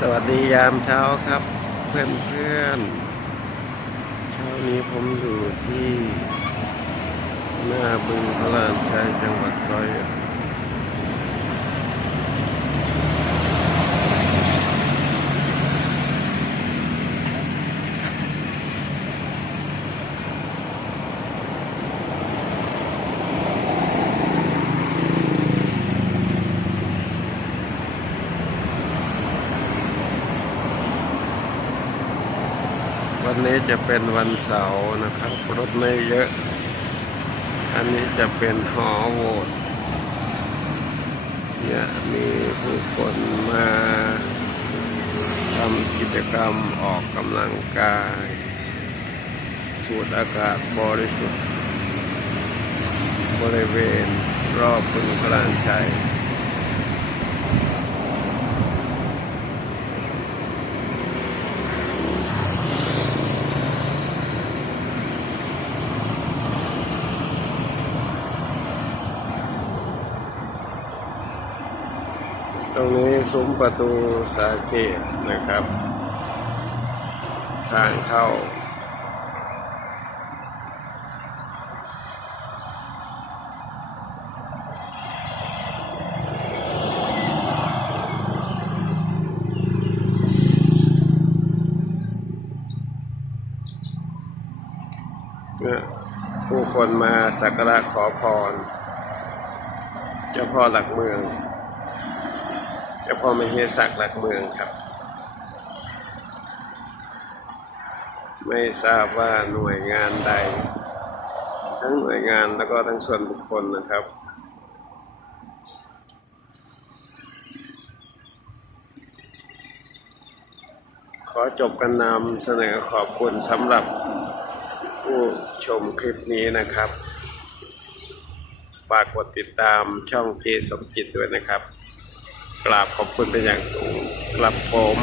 สวัสดียามเช้าครับ เพื่อนเพื่อนๆเช้านี้ผมอยู่ที่หน้าบึงพระรามชัยจังหวัดร้อยเอ็ด วันนี้จะเป็นวันเสาร์นะครับ รถไม่เยอะ อันนี้จะเป็นหอโหวตเนี่ยมีผู้คนมาทำกิจกรรมออกกำลังกาย สูดอากาศบริสุทธิ์ บริเวณรอบบึงพระรานชัย ตรงนี้ซุ้มประตูสาเกตนะครับ ทางเข้าเนี่ยผู้คนมาสักการะขอพร เจ้าพ่อหลักเมือง อมเหสักหลักเมืองครับ ไม่ทราบว่าหน่วยงานใด ทั้งหน่วยงานแล้วก็ทั้งส่วนบุคคลนะครับ ขอจบกันนำเสนอขอบคุณสำหรับผู้ชมคลิปนี้นะครับ ฝากกดติดตามช่องเจสมจิตด้วยนะครับ กราบขอบคุณเป็นอย่างสูงกลับผม